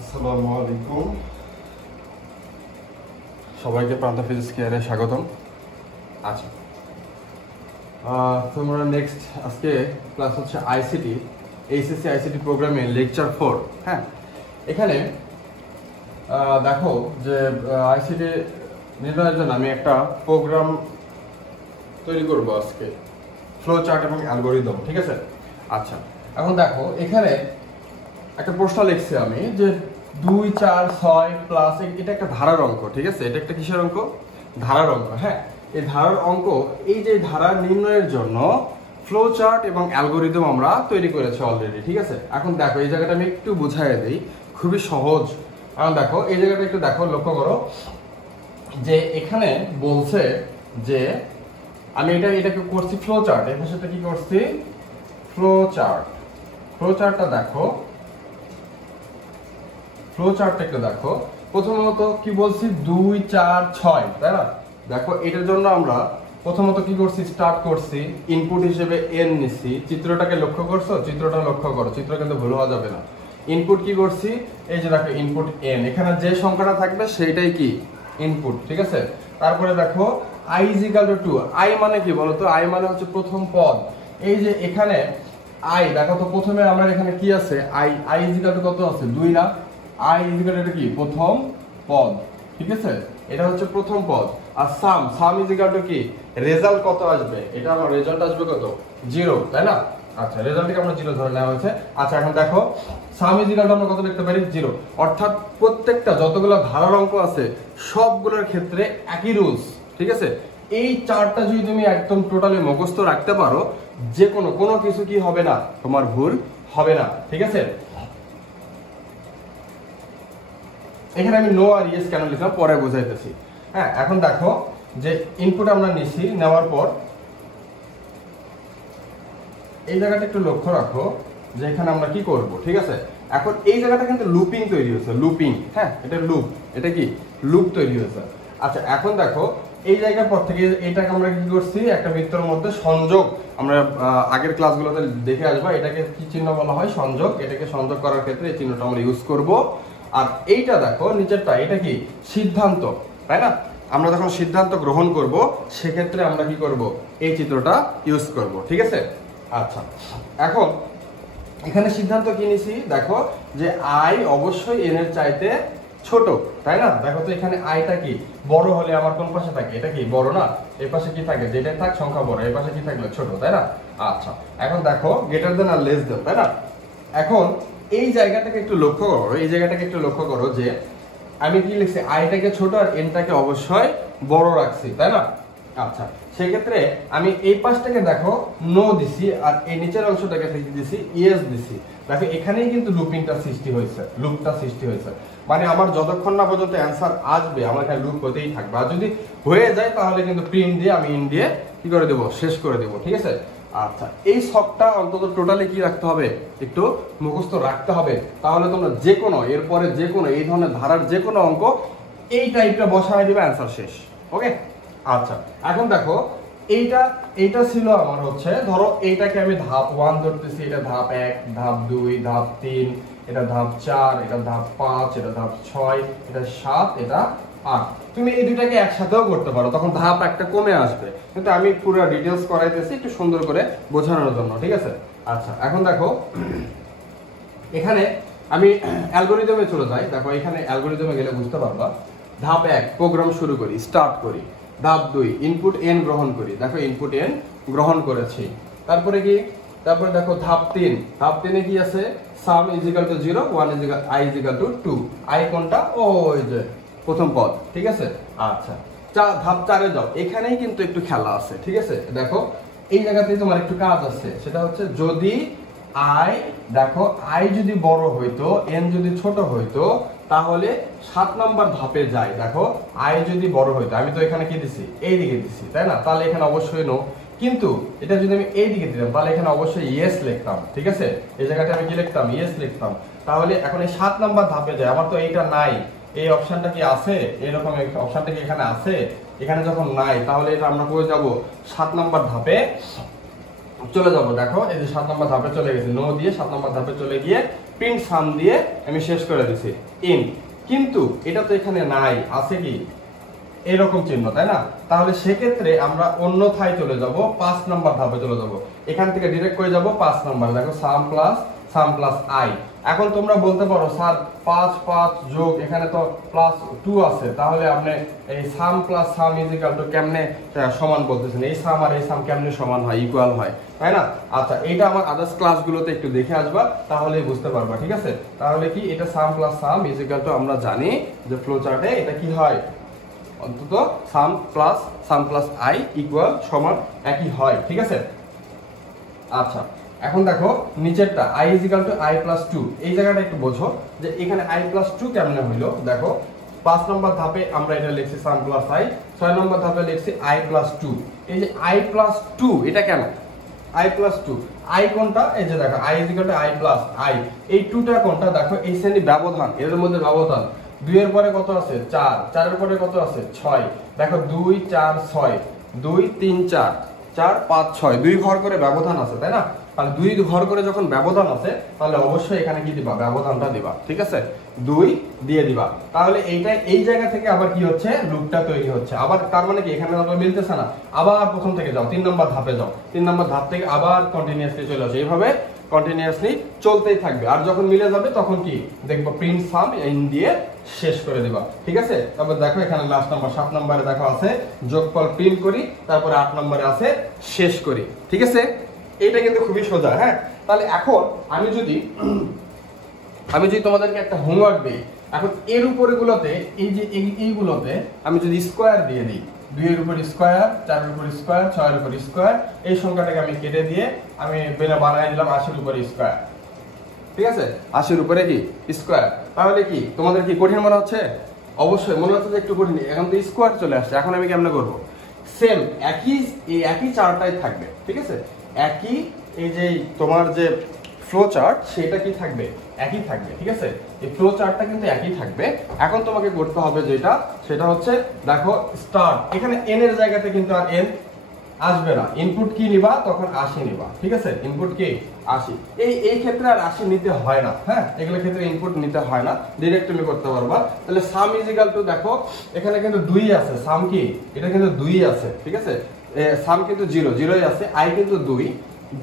আসসালামু আলাইকুম, সবাইকে প্রান্ত ফিজিক্স কেয়ারে স্বাগতম। আচ্ছা, তোমরা নেক্সট আজকে ক্লাস হচ্ছে আইসিটি, এইচএসসি আইসিটি প্রোগ্রামে লেকচার 4। হ্যাঁ, এখানে দেখো যে আইসিটি নির্ণয়ের জন্য আমি একটা প্রোগ্রাম তৈরি করব আজকে, ফ্লো চার্ট এবং অ্যালগোরিদম। ঠিক আছে। আচ্ছা, এখন দেখো এখানে একটা প্রশ্ন লিখছি আমি যে 2, 4, 6 প্লাস, এটা একটা ধারার অঙ্ক। ঠিক আছে, এটা একটা কিসের অঙ্ক? ধারার অঙ্ক। হ্যাঁ, এই ধারার অঙ্ক, এই যে ধারা নির্ণয়ের জন্য ফ্লো চার্ট এবং অ্যালগোরিদম আমরা তৈরি করেছি অলরেডি। ঠিক আছে, এখন দেখো এই জায়গাটা আমি একটু বুঝাই দিই, খুবই সহজ। এখন দেখো এই জায়গাটা একটু দেখো, লক্ষ্য করো যে এখানে বলছে যে আমি এটাকে করছি ফ্লো চার্ট, এর পাশে কি করছি? Flow chart. ফ্লো চার্টটা দেখো, ফ্লো চার্টটা একটু দেখো। প্রথমত কি বলছি? 2, 4, 6, তাই না? দেখো এটার জন্য আমরা প্রথমত কি করছি? স্টার্ট করছি, ইনপুট হিসেবে n নিছি। চিত্রটাকে লক্ষ্য করছো? চিত্রটা লক্ষ্য করো, চিত্র কিন্তু ভুল হওয়া যাবে না। ইনপুট কি করছি? এই যে দেখো ইনপুট n, এখানে যে সংখ্যাটা থাকবে সেইটাই কি ইনপুট। ঠিক আছে, তারপরে দেখো i = 2। i মানে কি বলতো? i মানে হচ্ছে প্রথম পদ। এই যে এখানে i দেখো তো, প্রথমে আমরা এখানে কি আছে? i = কত আছে? 2 না? i = এটা কি প্রথম পদ। ঠিক আছে, এটা হচ্ছে প্রথম পদ। আর সাম = কি রেজাল্ট কত আসবে? এটা আমার রেজাল্ট আসবে কত? 0, তাই না? আচ্ছা, রেজাল্টকে আমরা 0 ধরে নেওয়া হয়েছে। আচ্ছা, এখন দেখো সাম = আমরা কত লিখতে পারি? 0। অর্থাৎ প্রত্যেকটা যতগুলো ধারার অঙ্ক আছে সবগুলোর ক্ষেত্রে একই রুলস। ঠিক আছে, এই চারটা যদি তুমি একদম টোটালি মুখস্থ রাখতে পারো, যে কোনো কিছু কি হবে না, তোমার ভুল হবে না। ঠিক আছে, এখানে আমি নো আর ইয়েস কেন লিখলাম পরে বোঝাইতেছি। হ্যাঁ, এখন দেখো যে ইনপুট আমরা নিছি, নেওয়ার পর এই জায়গাটা একটু লক্ষ্য রাখো যে এখানে আমরা কি করব। ঠিক আছে, এখন এই জায়গাটা কিন্তু লুপিং তৈরি হয়েছে, লুপিং। হ্যাঁ, এটা লুপ, এটা কি লুপ তৈরি হয়েছে। আচ্ছা, এখন দেখো এই জায়গার পর থেকে এটাকে আমরা কি করছি? একটা বৃত্তের মধ্যে সংযোগ, আমরা আগের ক্লাসগুলোতে দেখে আসবো, এটাকে কি চিহ্ন বলা হয়? সংযোগ। এটাকে সংযোগ করার ক্ষেত্রে এই চিহ্নটা আমরা ইউজ করব। আর এইটা দেখো নিচেরটা, এটা কি সিদ্ধান্ত, তাই না? আমরা যখন সিদ্ধান্ত গ্রহণ করব সেক্ষেত্রে আমরা কি করব? এই চিত্রটা ইউজ করব। ঠিক আছে। আচ্ছা, এখন এখানে সিদ্ধান্ত কি নিছি? দেখো যে i অবশ্যই n এর চাইতে ছোট, তাই না? দেখো তো এখানে আইটা কি বড় হলে আমার কোন পাশে থাকে? এটা কি বড় না? এই পাশে কি থাকে? যেটা থাক সংখ্যা বড়, এই পাশে কি থাকলে ছোট, তাই না? আচ্ছা, এখন দেখো গ্রেটার দেন আর লেস দেন, তাই না? এখন এই জায়গাটাকে একটু লক্ষ্য করো, এই জায়গাটাকে একটু লক্ষ্য করো যে আমি কি লিখছি? আইটাকে ছোট আর এনটাকে অবশ্যই বড় রাখছি, তাই না? আচ্ছা, সেক্ষেত্রে আমি এই পাশটাকে দেখো নো দিছি, আর এই নিচের অংশটাকে দিছি ইয়েস দিছি। দেখো এখানেই কিন্তু লুপিংটা সৃষ্টি হয়েছে, লুপটা সৃষ্টি হয়েছে। মানে আমার যতক্ষণ না পর্যন্ত অ্যান্সার আসবে আমার এখানে লুপ হতেই থাকবে। আর যদি হয়ে যায় তাহলে কিন্তু প্রিন্ট দিয়ে আমি ইন দিয়ে কি করে দেবো? শেষ করে দেবো। ঠিক আছে। আচ্ছা, এই শখটা অন্তত টোটালি কি রাখতে হবে? একটু মুখস্থ রাখতে হবে। তাহলে তোমরা যে কোনো এরপরে যে কোনো এই ধরনের ধারার যে কোনো অঙ্ক এই টাইপটা বসায় দিবে, অ্যান্সার শেষ। ওকে। আচ্ছা, এখন দেখো এইটা ছিল আমার হচ্ছে, ধরো এইটাকে আমি ধাপ 1 ধরতেছি, এটা ধাপ 1, ধাপ 2, ধাপ 3, এটা ধাপ 4, এটা ধাপ 5, এটা ধাপ 6, এটা 7, এটা 8। তুমি এই দুটাকে একসাথেও করতে পারো, তখন ধাপ একটা কমে আসবে। কিন্তু আমি পুরো ডিটেইলস করাইতেছি একটু সুন্দর করে বোঝানোর জন্য। ঠিক আছে। আচ্ছা, এখন দেখো এখানে আমি অ্যালগোরিদমে চলে যাই। দেখো এখানে অ্যালগোরিদমে গেলে বুঝতে পারবা। ধাপ 1 প্রোগ্রাম শুরু করি, স্টার্ট করি। ধাপ 2 ইনপুট n গ্রহণ করি। দেখো ইনপুট n গ্রহণ করেছি। তারপরে কি? তারপরে দেখো ধাপ 3, ধাপ 3 এ কি আছে? sum = 0, i = 2। i কোনটা? ওই যে প্রথম পদ। ঠিক আছে। আচ্ছা, ধাপ 4 এ যাও, এখানেই কিন্তু একটু খেলা আছে। ঠিক আছে, দেখো এই জায়গাতেই তোমার একটু কাজ আছে, সেটা হচ্ছে যদি i, দেখো i যদি বড় হইতো, n যদি ছোট হইতো, তাহলে 7 নাম্বার ধাপে যাই। দেখো i যদি বড় হইতো, আমি তো এখানে কি দিছি? এই দিকে দিছি, তাই না? তাহলে এখানে অবশ্যই নো। কিন্তু এটা যদি আমি এই দিকে দিতাম তাহলে এখানে অবশ্যই ইয়েস লিখতাম। ঠিক আছে, এই জায়গাটা আমি কি লিখতাম? ইয়েস লিখতাম। তাহলে এখন এই 7 নাম্বার ধাপে যাই, আমার তো এইটা নাই, এই অপশনটা কি আছে? এরকম অপশনটা কি এখানে আছে? এখানে যখন নাই তাহলে এটা আমরা করে যাব 7 নাম্বার ধাপে চলে যাব। দেখো এই যে 7 নম্বর ধাপে চলে গেছে, নো দিয়ে 7 নম্বর ধাপে চলে গিয়ে প্রিন্ট সাম দিয়ে আমি শেষ করে দিছি ইন। কিন্তু এটা তো এখানে নাই, আছে কি এরকম চিহ্ন, তাই না? তাহলে সেক্ষেত্রে আমরা অন্যথায় চলে যাব, 5 নম্বর ধাপে চলে যাব। এখান থেকে ডিরেক্ট করে যাব 5 নম্বর। দেখো সাম প্লাস আই। এখন তোমরা বলতে পারো স্যার 5 5 যোগ এখানে তো +2 আছে, তাহলে আপনি এই সাম প্লাস সাম ইজিক্যাল টু কেমনে সমান বলতেছেন? এই সাম আর এই সাম কেমনে সমান হয়, ইকুয়াল হয়, তাই না? আচ্ছা, এটা আমার আদার্স ক্লাসগুলোতে একটু দেখে আসবা, তাহলেই বুঝতে পারবা, ঠিক আছে? তাহলে কি এটা সাম প্লাস সাম ইজিক্যাল টু আমরা জানি যে ফ্লো চার্টে এটা কি হয়, অন্তত সাম প্লাস আই ইকুয়াল সমান একই হয়, ঠিক আছে? আচ্ছা, এখন দেখো নিচেরটা i equal to i plus 2, এই জায়গাটা একটু বোঝো যে এখানে i প্লাস 2 কেমনে হইলো। দেখো 5 নম্বর ধাপে আমরা এটা লিখছি সাম প্লাস i, 6 নম্বর ধাপে লিখছি i প্লাস 2। এই যে i প্লাস 2 এটা কেন i প্লাস 2, i কোনটা? এই যে দেখো i equal to i plus i, এই 2টা কোনটা? দেখো এই শ্রেণী ব্যবধান, এর মধ্যে ব্যবধান 2 এর পরে কত আছে 4, 4 এর পরে কত আছে 6। দেখো 2 4 6, 2 3 4, 4 5 6, 2 ঘর করে ব্যবধান আছে, তাই না? তাহলে 2 ঘর করে যখন ব্যবধান আছে, তাহলে অবশ্যই এখানে কি দিবা, ব্যবধানটা দিবা, ঠিক আছে? 2 দিয়ে দিবা। তাহলে এইটা এই জায়গা থেকে আবার কি হচ্ছে, লুপটা তৈরি হচ্ছে। আবার তার মানে কি এখানে আবার মিলতেছে না, আবার প্রথম থেকে যাও, 3 নম্বর ধাপে যাও, 3 নম্বর ধাপ থেকে আবার কন্টিনিউয়াসলি চলে আসে, এইভাবে কন্টিনিউয়াসলি চলতেই থাকবে। আর যখন মিলে যাবে তখন কি দেখবো, প্রিন্ট সাম ইন দিয়ে শেষ করে দিবা, ঠিক আছে? তারপর দেখো এখানে লাস্ট নাম্বার 7 নম্বরে দেখো আছে যোগফল প্রিন্ট করি, তারপরে 8 নম্বরে আছে শেষ করি, ঠিক আছে? এটা কিন্তু খুবই সোজা। হ্যাঁ, তাহলে এখন আমি যদি তোমাদেরকে একটা হোমওয়ার্ক দিই, এখন এর উপরে গুলোতে এই যে এইগুলোতে আমি যদি স্কোয়ার দিয়ে দিই, 2 এর উপর স্কোয়ার, 4 এর উপর স্কোয়ার, 6 এর উপর স্কোয়ার, এই সংখ্যাটাকে আমি কেটে দিয়ে আমি বানাই দিলাম 80 এর উপর স্কোয়ার, ঠিক আছে? 80 এর উপরে কি স্কোয়ার। তাহলে কি তোমাদের কি কঠিন মনে হচ্ছে? অবশ্যই মনে হচ্ছে যে একটু কঠিন। এখন তো স্কোয়ার চলে আসছে, এখন আমি কেমনে করব? সেম একই চার্টটাই থাকবে, ঠিক আছে? একই এই যে তোমার যে ফ্লো চার্ট সেটা কি থাকবে, একই থাকবে, ঠিক আছে? এই ফ্লো চার্টটা কিন্তু একই থাকবে। এখন তোমাকে করতে হবে যেটা, সেটা হচ্ছে দেখো স্টার্ট, এখানে n এর জায়গাতে কিন্তু আর n আসবে না। ইনপুট কি নিবা, তখন 80 নিবা, ঠিক আছে? ইনপুট কি 80। এই ক্ষেত্রে আর 80 নিতে হয় না। হ্যাঁ, এগুলো ক্ষেত্রে ইনপুট নিতে হয় না, ডাইরেক্ট তুমি করতে পারবা। তাহলে সাম ইজিক্যাল টু দেখো এখানে কিন্তু 2 আছে, সাম কি এটা কিন্তু 2 আছে, ঠিক আছে? সাম কিন্তু 0 আছে, i কিন্তু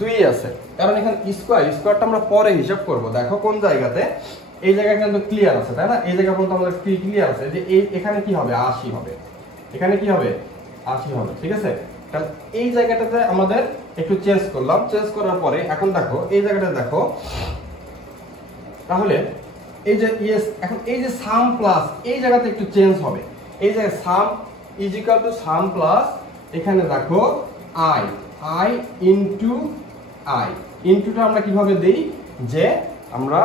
2 আছে, কারণ এখানে স্কোয়ারটা আমরা পরে হিসাব করব। দেখো কোন জায়গাতে, এই জায়গায় কিন্তু ক্লিয়ার আছে, তাই না? এই জায়গা পর্যন্ত আমাদের ক্লিয়ার আছে যে এখানে কি হবে, 80 হবে, এখানে কি হবে 80 হবে, ঠিক আছে? তাহলে এই জায়গাটাতে আমাদের একটু চেঞ্জ করলাম, চেঞ্জ করার পরে এখন দেখো এই জায়গাটা দেখো, তাহলে এই যে এখন এই যে সাম প্লাস এই জায়গাতে একটু চেঞ্জ হবে। এই যে সাম ইজিক্যাল টু সাম প্লাস, এখানে দেখো i ইনটু i, ইনটুটা আমরা কিভাবে দেই, যে আমরা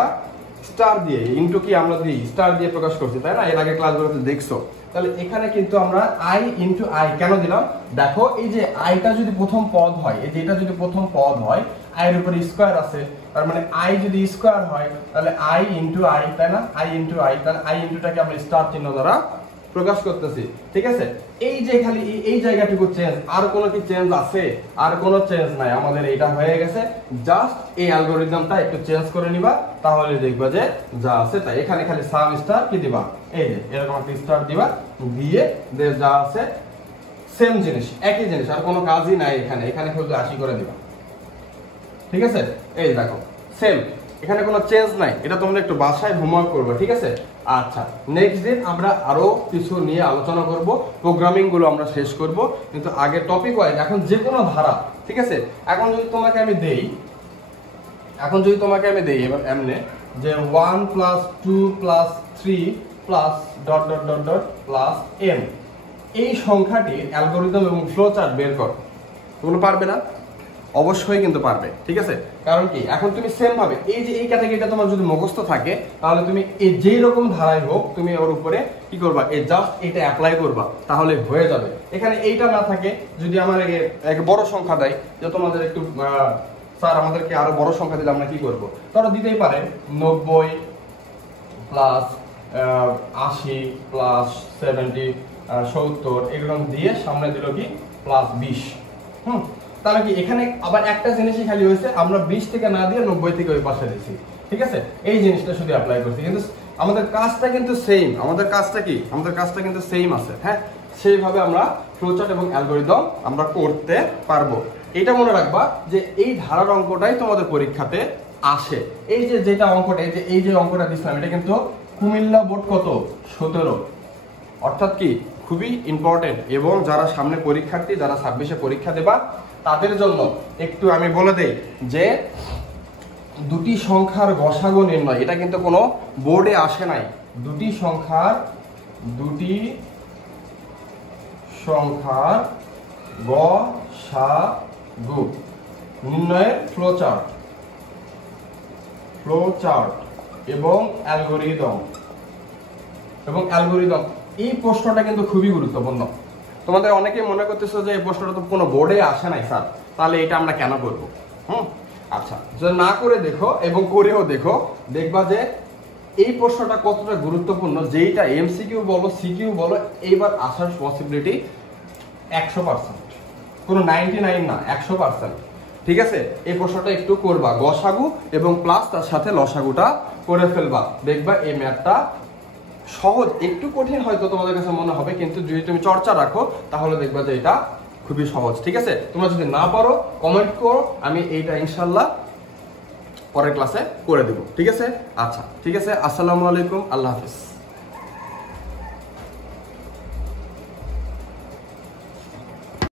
স্টার দিয়ে, ইনটু কি আমরা দিই স্টার দিয়ে প্রকাশ করছি, তাই না? এর আগে ক্লাসগুলোতে দেখছো। তাহলে এখানে কিন্তু আমরা i ইনটু i কেন দিলাম? দেখো এই যে আইটা যদি প্রথম পদ হয়, এই যে এটা যদি প্রথম পদ হয়, i এর উপরে স্কয়ার আছে, তার মানে i যদি স্কয়ার হয় তাহলে i ইনটু i, তাই না? i ইনটু i, তাহলে i ইনটুটাকে আমরা স্টার চিহ্ন দ্বারা প্রকাশ করতেছি, ঠিক আছে? এই যে খালি এই জায়গাটুকু চেঞ্জ, আর কোনো কি চেঞ্জ আছে? আর কোনো চেঞ্জ নাই, আমাদের এটা হয়ে গেছে। জাস্ট এই অ্যালগরিদমটা একটু চেঞ্জ করে নিবা, তাহলে দেখবা যে যা আছে তাই। এখানে খালি সাম স্টার কি দিবা, এই যে এরকম একটা স্টার দিবা, দিয়ে যা আছে সেম জিনিস, একই জিনিস, আর কোনো কাজই নাই এখানে শুধু 80 করে দিবা, ঠিক আছে? এই দেখো সেম, এখানে কোনো চেঞ্জ নাই। এটা তোমরা একটু বাসায় হোমওয়ার্ক করবে, ঠিক আছে? আচ্ছা, নেক্সট দিন আমরা আরো কিছু নিয়ে আলোচনা করব, প্রোগ্রামিং গুলো আমরা শেষ করব, কিন্তু আগে টপিক ওয়াইজ এখন যে কোনো ধারা, ঠিক আছে? এখন যদি তোমাকে আমি দেই এবার এমনে যে 1 plus 2 plus 3 plus dot dot dot dot plus n, এই সংখ্যাটির অ্যালগরিদম এবং ফ্লো চার্ট বের করো। তোমরা পারবে না? অবশ্যই কিন্তু পারবে, ঠিক আছে? কারণ কি এখন তুমি সেম ভাবে এই যে এই ক্যাটাগরিটা তোমার যদি মুখস্থ থাকে, তাহলে তুমি এই যেই রকম ধারায় হোক তুমি ওর উপরে কি করবা, এই জাস্ট এটা অ্যাপ্লাই করবা, তাহলে হয়ে যাবে। এখানে এইটা না থাকে, যদি আমার এক বড় সংখ্যা দেয় যে তোমাদের একটু স্যার আমাদেরকে আরো বড় সংখ্যা দিলে আমরা কি করব, তারা দিতেই পারে 90 প্লাস 80 প্লাস 70 70 এগুলো দিয়ে সামনে দিল কি প্লাস 20। তাহলে কি এখানে আবার একটা জিনিসই খালি হয়েছে, আমরা 20 থেকে না দিয়ে 90 থেকে ওই পাশে দিয়েছি। ঠিক আছে, এই জিনিসটা শুধু অ্যাপ্লাই করছি, কিন্তু আমাদের কাজটা কিন্তু সেম। আমাদের কাজটা কি, আমাদের কাজটা কিন্তু সেম আছে। হ্যাঁ, সেইভাবে আমরা ফ্লোচার্ট এবং অ্যালগরিদম আমরা করতে পারবো। এটা মনে রাখবা যে এই ধারার অঙ্কটাই তোমাদের পরীক্ষাতে আসে। এই যে যেটা অঙ্কটা, এই যে অঙ্কটা দিচ্ছিলাম, এটা কিন্তু কুমিল্লা বোর্ড কত 17, অর্থাৎ কি খুবই ইম্পর্টেন্ট। এবং যারা সামনে পরীক্ষার্থী, যারা 26-এ পরীক্ষা দেবা, তাদের জন্য একটু আমি বলে দেই যে দুটি সংখ্যার গসাগু নির্ণয়, এটা কিন্তু কোনো বোর্ডে আসে নাই। দুটি সংখ্যার গসাগু নির্ণয়ের ফ্লোচার্ট এবং অ্যালগরিদম এই প্রশ্নটা কিন্তু খুবই গুরুত্বপূর্ণ। তোমাদের অনেকেই মনে করতেছো যে এই প্রশ্নটা তো কোনো বোর্ডে আসে নাই স্যার, তাহলে এটা আমরা কেন করবো? আচ্ছা, যদি না করে দেখো এবং করেও দেখো, দেখবা যে এই প্রশ্নটা কতটা গুরুত্বপূর্ণ, যেইটা এমসিকিউ বলো সিকিউ বলো এইবার আসার পসিবিলিটি 100%, কোনো 99 না, 100%। ঠিক আছে, এই প্রশ্নটা একটু করবা, গসাগু এবং প্লাস তার সাথে লসাগুটা করে ফেলবা, দেখবা এই ম্যাথটা সহজ। একটু কঠিন হয়তো তোমাদের কাছে মনে হবে, কিন্তু যদি তুমি চর্চা রাখো তাহলে দেখবা যে এটা খুবই সহজ। ঠিক আছে, তোমরা যদি না পারো কমেন্ট করো, আমি এইটা ইনশাল্লাহ পরের ক্লাসে করে দেব। ঠিক আছে, আচ্ছা ঠিক আছে, আসসালামু আলাইকুম, আল্লাহ হাফিজ।